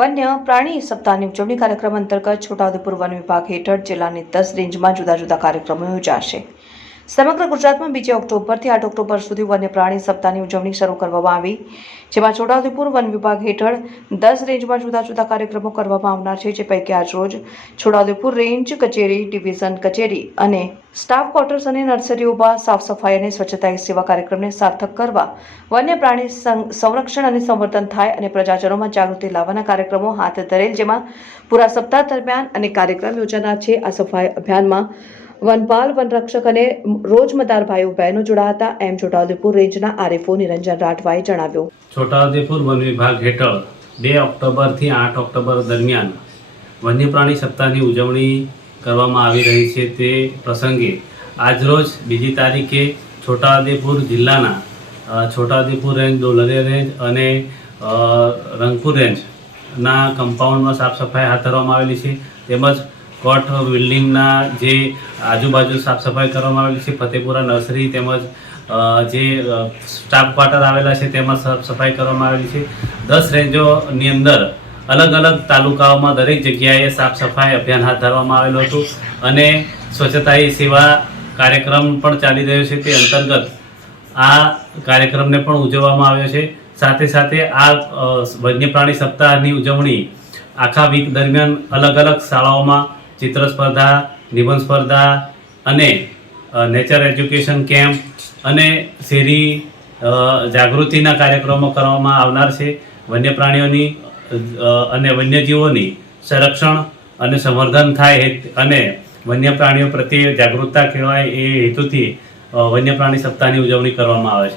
વન્ય પ્રાણી સપ્તાહની ઉજવણી કાર્યક્રમ અંતર્ગત છોટાઉદેપુર વન વિભાગ હેઠળ જિલ્લાની દસ રેન્જમાં જુદા જુદા કાર્યક્રમો યોજાશે. સમગ્ર ગુજરાતમાં બીજી ઓક્ટોબરથી આઠ ઓક્ટોબર સુધી વન્ય પ્રાણી સપ્તાહની ઉજવણી શરૂ કરવામાં આવી, જેમાં છોટાઉદેપુર વન વિભાગ હેઠળ દસ રેન્જમાં જુદા જુદા કાર્યક્રમો કરવામાં આવનાર છે, જે પૈકી આજરોજ છોટાઉદેપુર રેન્જ કચેરી, ડિવિઝન કચેરી અને સ્ટાફ ક્વાર્ટર્સ અને નર્સરીઓમાં સાફ સફાઈ અને સ્વચ્છતા સેવા કાર્યક્રમને સાર્થક કરવા, વન્ય પ્રાણી સંરક્ષણ અને સંવર્ધન થાય અને પ્રજાજનોમાં જાગૃતિ લાવવાના કાર્યક્રમો હાથ ધરેલ, જેમાં પૂરા સપ્તાહ દરમિયાન અને કાર્યક્રમ યોજાનાર છે. આ સફાઈ અભિયાનમાં વનપાલ વનરક્ષક અને રોજમદાર ભાઈઓ બહેનો જોડાયા હતા એમ છોટાઉદેપુર રેન્જના આરએફઓ નિરંજન રાઠવાએ જણાવ્યું. છોટાઉદેપુર વન વિભાગ હેઠળ બે ઓક્ટોબરથી આઠ ઓક્ટોબર દરમિયાન વન્ય પ્રાણી સપ્તાહની ઉજવણી કરવામાં આવી રહી છે તે પ્રસંગે આજરોજ બીજી તારીખે છોટાઉદેપુર જિલ્લાના છોટાઉદેપુર રેન્જ ડોલરિયા રેન્જ અને રંગપુર રેન્જના કમ્પાઉન્ડમાં સાફ સફાઈ હાથ ધરવામાં આવેલી છે. તેમજ કોર્ટ બિલ્ડિંગના જે આજુબાજુ સાફ સફાઈ કરવામાં આવેલી છે, ફતેપુરા નર્સરી તેમજ જે સ્ટાફ ક્વાર્ટર આવેલા છે, તેમાં સાફ સફાઈ કરવામાં આવેલી છે. દસ રેન્જોની અંદર અલગ અલગ તાલુકાઓમાં દરેક જગ્યાએ સાફ સફાઈ અભિયાન હાથ ધરવામાં આવેલું હતું અને સ્વચ્છતા સેવા કાર્યક્રમ પણ ચાલી રહ્યો છે. તે અંતર્ગત આ કાર્યક્રમને પણ ઉજવવામાં આવ્યો છે. સાથે સાથે આ વન્યપ્રાણી વન્ય પ્રાણી સપ્તાહની ઉજવણી આખા વીક દરમિયાન અલગ અલગ શાળાઓમાં ચિત્ર સ્પર્ધા, નિબંધ સ્પર્ધા અને નેચર એજ્યુકેશન કેમ્પ અને શેરી જાગૃતિના કાર્યક્રમો કરવામાં આવનાર છે. વન્ય પ્રાણીઓની અને વન્યજીવોની સંરક્ષણ અને સંવર્ધન થાય અને વન્ય પ્રાણીઓ પ્રત્યે જાગૃતતા કેળવાય એ હેતુથી વન્ય પ્રાણી સપ્તાહની ઉજવણી કરવામાં આવે છે.